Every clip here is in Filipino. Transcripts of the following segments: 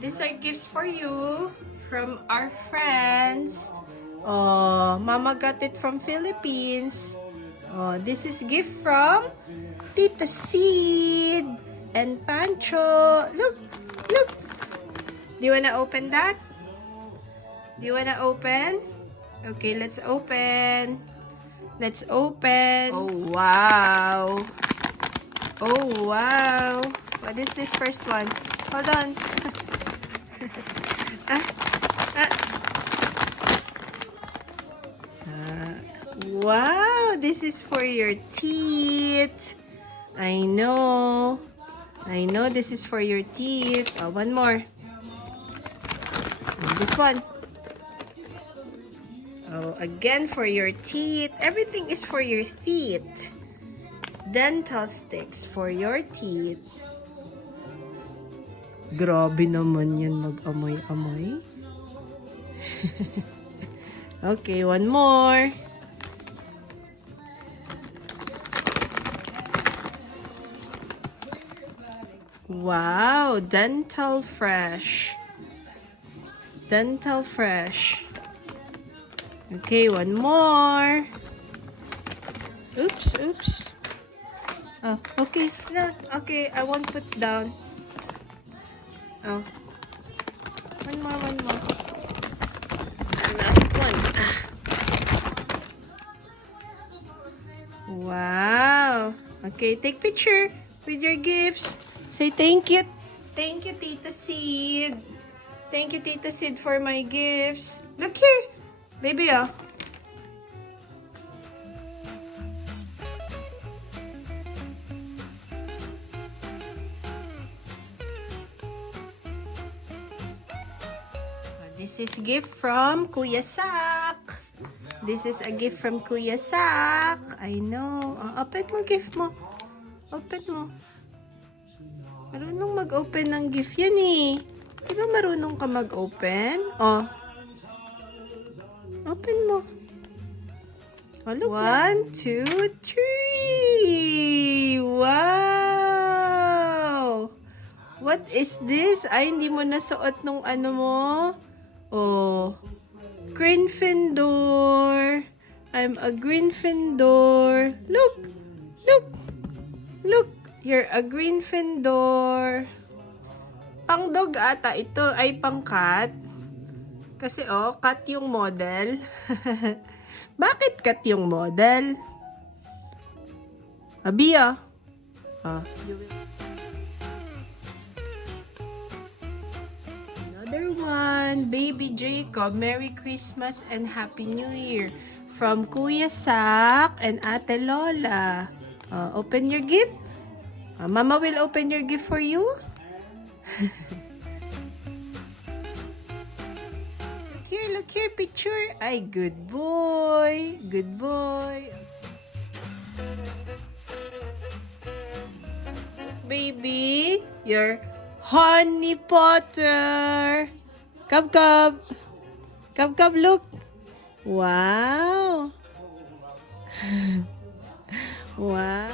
These are gifts for you from our friends. Oh, Mama got it from Philippines. Oh, this is gift from Tita Sid and Pancho. Look, look. Do you wanna open that? Do you wanna open? Okay, let's open. Let's open. Oh, wow. Oh, wow. What is this first one? Hold on. Wow, this is for your teeth. I know. I know this is for your teeth. Oh, one more. And this one. Oh, again for your teeth. Everything is for your teeth. Dental sticks for your teeth. Grabe naman yan mag-amoy-amoy. Okay, one more. Wow, Dental Fresh. Dental Fresh. Okay, one more. Oops, oops. Oh, okay. No, okay, I won't put down. Oh. One more, one more. Last one. Wow. Okay, take picture with your gifts. Say thank you. Thank you, Tita Sid. Thank you, Tita Sid, for my gifts. Look here. Baby, oh. This is gift from Kuya Sak. This is a gift from Kuya Sak. I know. Oh, open mo gift mo. Open mo. Marunong mag-open ng gift yan eh. Di ba marunong ka mag-open? Oh. Open mo. Oh, look. 1, 2, 3. Wow! What is this? Ay, hindi mo nasuot nung ano mo. Oh. Gryffindor. I'm a Gryffindor. Look! Look! Look! You're a Gryffindor. Pang dog ata. Ito ay pang cat. Kasi oh, cat yung model. Bakit cat yung model? Abi ah. Ah. Another one. Baby Jacob. Merry Christmas and Happy New Year. From Kuya Sak and Ate Lola. Open your gift. Mama will open your gift for you. Look here, picture. Ay, good boy. Good boy. Baby, you're Honey Potter. Come, come. Come, come, look. Wow. Wow.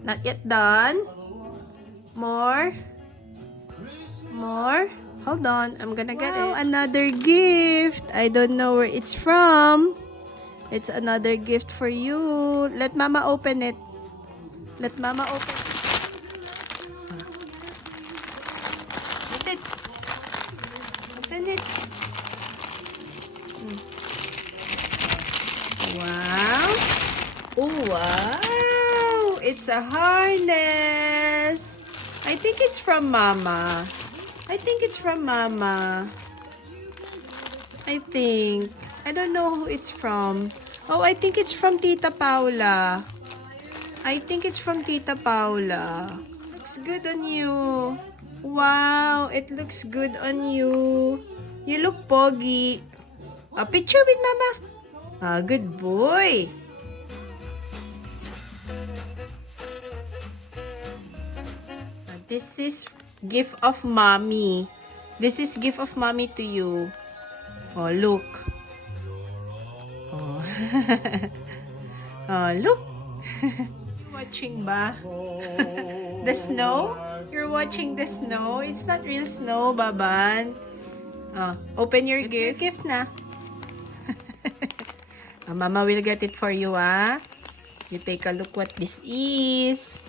Not yet done. More. More. Hold on. I'm gonna get it. Another gift. I don't know where it's from. It's another gift for you. Let Mama open it. Let Mama open it. Open it. Open it. Wow. Oh, wow. It's a harness. I think it's from Mama. I think it's from Mama. I think. I don't know who it's from. Oh, I think it's from Tita Paula. I think it's from Tita Paula. Looks good on you. Wow, it looks good on you. You look poggy. A picture with Mama. Good boy. This is gift of Mommy. This is gift of Mommy to you. Oh, look. Oh, oh look. Watching ba? The snow? You're watching the snow? It's not real snow, Baban. Open your gift. Gift na. Mama will get it for you, ah. You take a look what this is.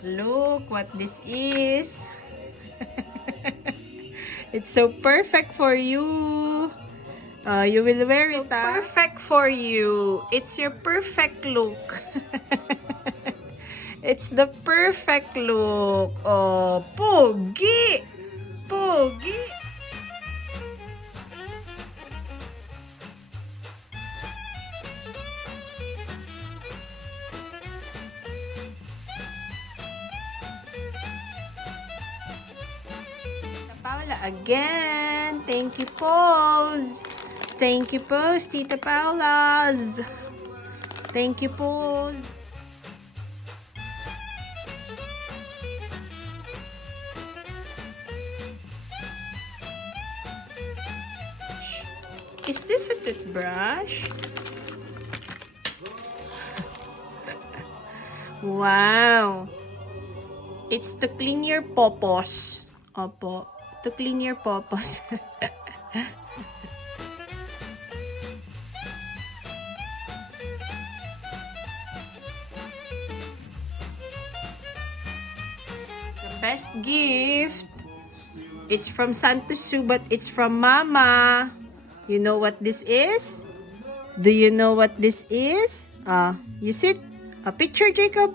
Look what this is. It's so perfect for you. You will wear it. Perfect for you. It's your perfect look. It's the perfect look. Oh, pogi! Pogi! Paula again. Thank you, Pose. Thank you, Pose, Tita Paula's. Thank you, Pose. Is this a toothbrush? Wow. It's to clean your popos. Opo. To clean your popos. The best gift. It's from Santos Zoo, but it's from Mama. You know what this is? Do you know what this is? You sit. A picture, Jacob.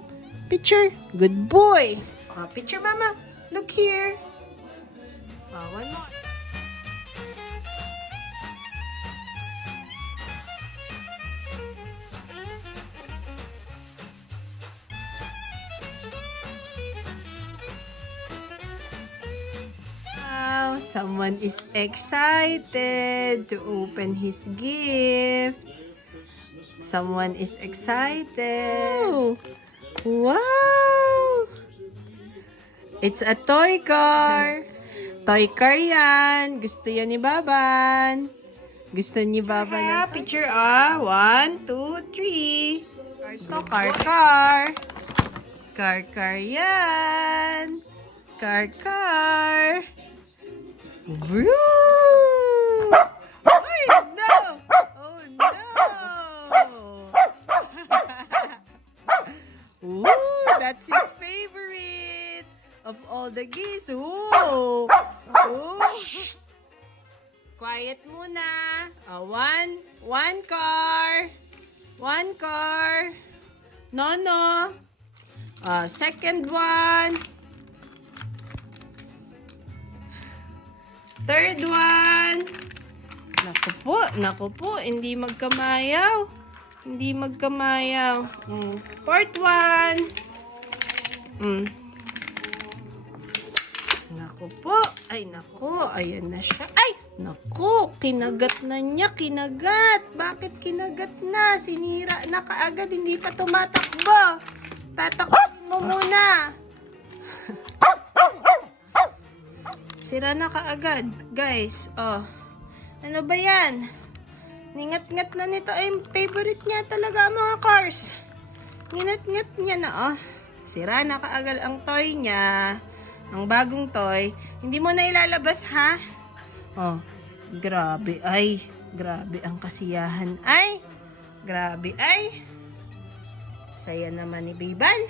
Picture. Good boy. Picture, Mama. Look here. One more. Wow, someone is excited to open his gift. Someone is excited. Wow! It's a toy car. Toy car yan. Gusto yan ni Baban. Gusto ni Baban. Picture, 1, 2, 3. Car. Car yan. Car. Woo! Ay, no! Oh, no! Ooh, that's his favorite of all the gifts. Ooh! Quiet muna. One car. No. Second one. Third one. Naku po, hindi magkamayaw. Fourth one. Naku po. Ay, naku. Ayan na siya. Ay, naku. Kinagat na niya. Bakit kinagat na? Sinira na kaagad. Hindi pa tumatakbo. Tatakbo mo muna. Sira na kaagad. Guys, ano ba yan? Ningat-ngat na nito. Ay, favorite niya talaga ang mga cars. Ningat-ngat niya na, Sira na kaagad ang toy niya. Ang bagong toy. Hindi mo na ilalabas, ha? Grabe. Ay, grabe ang kasiyahan. Ay, grabe. Ay. Saya naman ni Biban.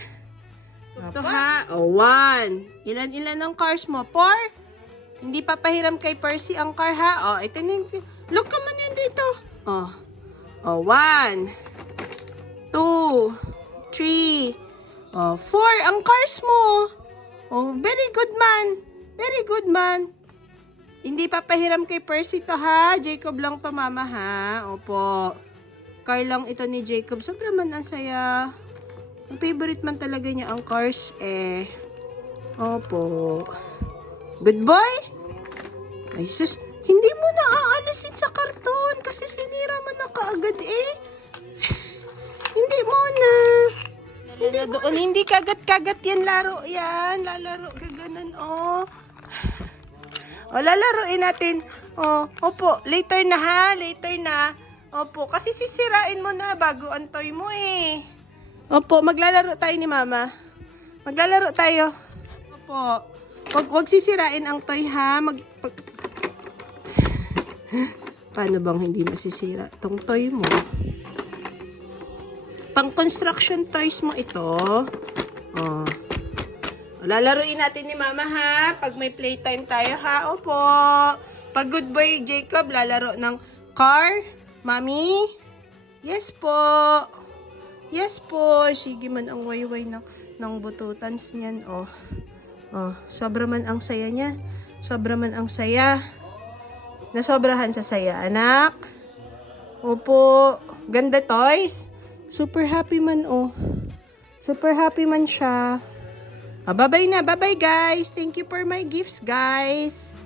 Ito, ha? 1. Ilan ang cars mo? 4? Hindi papahiram kay Percy ang car, ha? Ito na yung... Look ka man yan dito. 1, 2, 3, 4 ang cars mo. Very good man. Hindi papahiram kay Percy to, ha? Jacob lang to, Mama, ha? Opo. Car lang ito ni Jacob. Sobrang man ang saya. Ang favorite man talaga niya ang cars, Opo. Good boy? Ay, sus. Hindi mo na aalisin sa karton kasi sinira mo na kaagad, Hindi mo na. Hindi kagat-kagat yan. Laro yan. Lalaro ka ganun, Lalaroin natin. Opo. Later na, ha? Later na. Opo, kasi sisirain mo na bago ang toy mo eh. Opo, maglalaro tayo ni Mama. Maglalaro tayo. Opo. Wag sisirain ang toy ha. Paano bang hindi masisira tong toy mo? Pang construction toys mo ito. Oh. Lalaruin natin ni Mama ha. Pag may playtime tayo ha. Opo. Pag good boy Jacob, lalaro ng car. Mami? Yes po. Yes po. Sige man ang wayway ng bututans niyan. Oh. Oh, sobra man ang saya niya. Sobra man ang saya. Nasobrahan sa saya, anak. Opo. Ganda toys. Super happy man, oh. Super happy man siya. Ah, bye-bye na. Bye-bye, guys. Thank you for my gifts, guys.